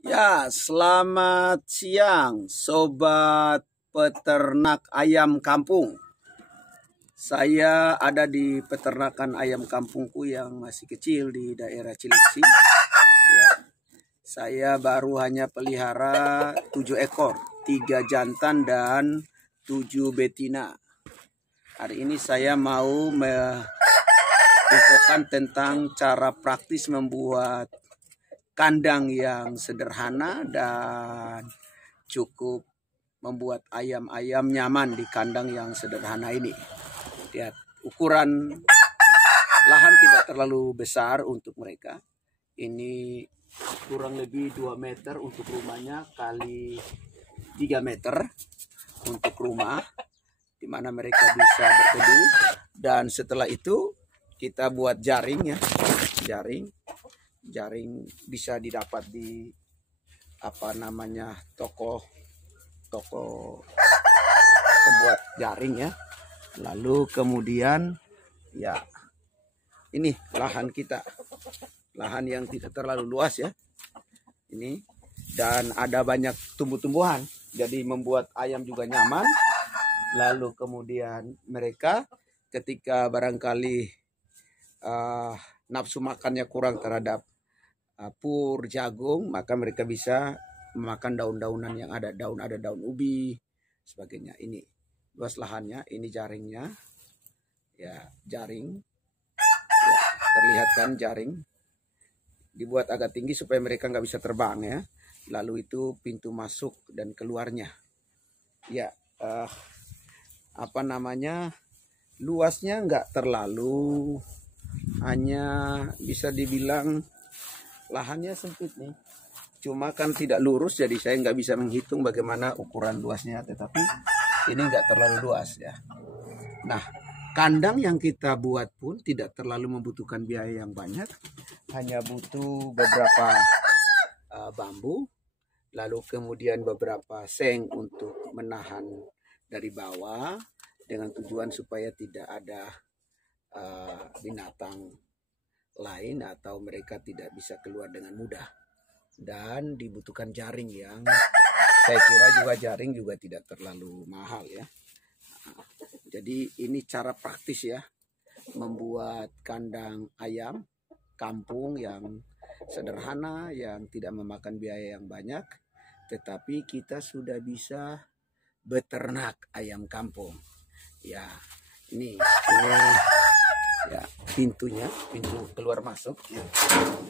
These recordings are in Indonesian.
Ya, selamat siang sobat peternak ayam kampung. Saya ada di peternakan ayam kampungku yang masih kecil di daerah Cilengsi. Ya, saya baru hanya pelihara 7 ekor, 3 jantan dan 7 betina. Hari ini saya mau menginfokan tentang cara praktis membuat kandang yang sederhana dan cukup membuat ayam-ayam nyaman di kandang yang sederhana ini. Lihat, ukuran lahan tidak terlalu besar untuk mereka. Ini kurang lebih 2 meter untuk rumahnya kali 3 meter untuk rumah di mana mereka bisa berteduh. Dan setelah itu kita buat jaring ya. Jaring bisa didapat di toko pembuat jaring ya. Lalu kemudian ya ini lahan kita, lahan yang tidak terlalu luas ya ini, dan ada banyak tumbuh-tumbuhan jadi membuat ayam juga nyaman. Lalu kemudian mereka ketika barangkali nafsu makannya kurang terhadap pur jagung, maka mereka bisa memakan daun-daunan yang ada daun ubi sebagainya. Ini luas lahannya, ini jaringnya ya, jaring ya, terlihat kan, jaring dibuat agak tinggi supaya mereka nggak bisa terbang ya. Lalu itu pintu masuk dan keluarnya ya, luasnya nggak terlalu, hanya bisa dibilang lahannya sempit nih, cuma kan tidak lurus jadi saya nggak bisa menghitung bagaimana ukuran luasnya, tetapi ini nggak terlalu luas ya. Nah, kandang yang kita buat pun tidak terlalu membutuhkan biaya yang banyak, hanya butuh beberapa bambu, lalu kemudian beberapa seng untuk menahan dari bawah dengan tujuan supaya tidak ada binatang lain atau mereka tidak bisa keluar dengan mudah. Dan dibutuhkan jaring yang saya kira juga jaring juga tidak terlalu mahal ya. Jadi ini cara praktis ya membuat kandang ayam kampung yang sederhana, yang tidak memakan biaya yang banyak, tetapi kita sudah bisa beternak ayam kampung ya. Ini ya pintunya, pintu keluar masuk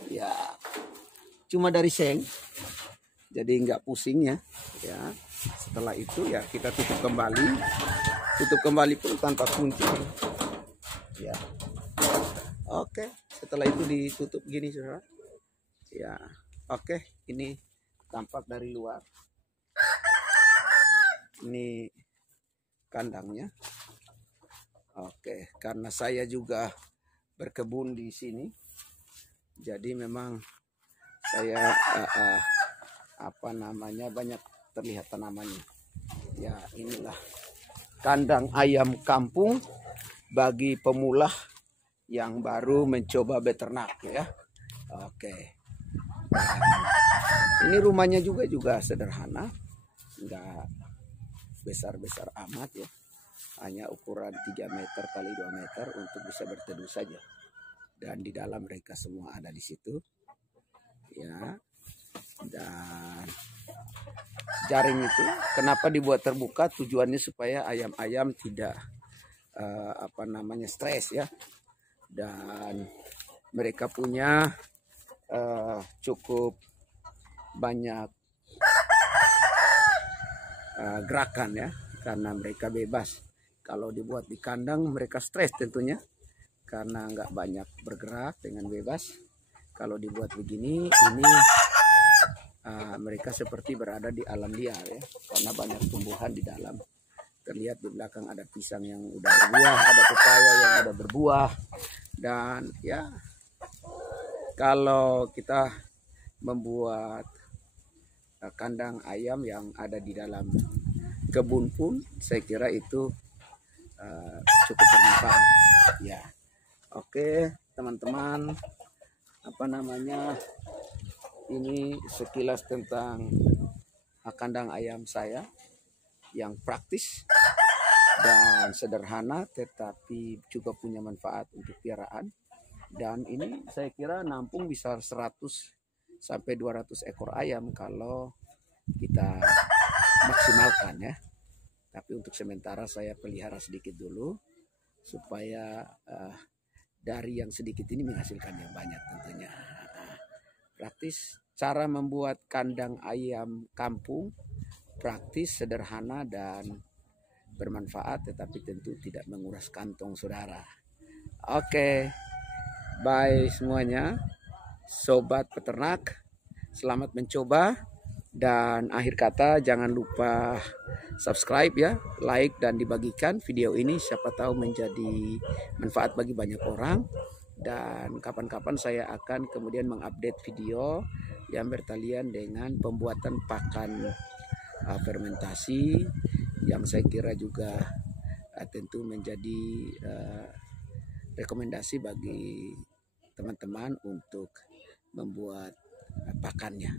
ya, cuma dari seng jadi nggak pusing ya. Setelah itu ya kita tutup kembali pun tanpa kunci ya. Oke, setelah itu ditutup gini saudara ya. Oke, ini tampak dari luar, ini kandangnya. Oke, karena saya juga berkebun di sini, jadi memang saya banyak terlihat tanamannya. Ya, inilah kandang ayam kampung bagi pemula yang baru mencoba beternak ya. Oke. Ini rumahnya juga sederhana, enggak besar-besar amat ya. Hanya ukuran 3 meter kali 2 meter untuk bisa berteduh saja. Dan di dalam mereka semua ada di situ ya. Dan jaring itu kenapa dibuat terbuka, tujuannya supaya ayam-ayam tidak stres ya. Dan mereka punya cukup banyak gerakan ya, karena mereka bebas. Kalau dibuat di kandang mereka stres tentunya karena nggak banyak bergerak dengan bebas. Kalau dibuat begini, ini mereka seperti berada di alam liar ya, karena banyak tumbuhan di dalam. Terlihat di belakang ada pisang yang udah berbuah, ada pepaya yang udah berbuah. Dan ya, kalau kita membuat kandang ayam yang ada di dalam kebun pun saya kira itu cukup bermanfaat ya. Oke teman-teman, ini sekilas tentang kandang ayam saya yang praktis dan sederhana, tetapi juga punya manfaat untuk piaraan. Dan ini saya kira nampung bisa 100 sampai 200 ekor ayam kalau kita maksimalkan ya. Tapi untuk sementara saya pelihara sedikit dulu supaya dari yang sedikit ini menghasilkan yang banyak tentunya. Praktis, cara membuat kandang ayam kampung praktis, sederhana, dan bermanfaat, tetapi tentu tidak menguras kantong saudara. Oke, bye semuanya, sobat peternak, selamat mencoba. Dan akhir kata, jangan lupa subscribe ya, like, dan dibagikan video ini, siapa tahu menjadi manfaat bagi banyak orang. Dan kapan-kapan saya akan kemudian mengupdate video yang bertalian dengan pembuatan pakan fermentasi yang saya kira juga tentu menjadi rekomendasi bagi teman-teman untuk membuat pakannya.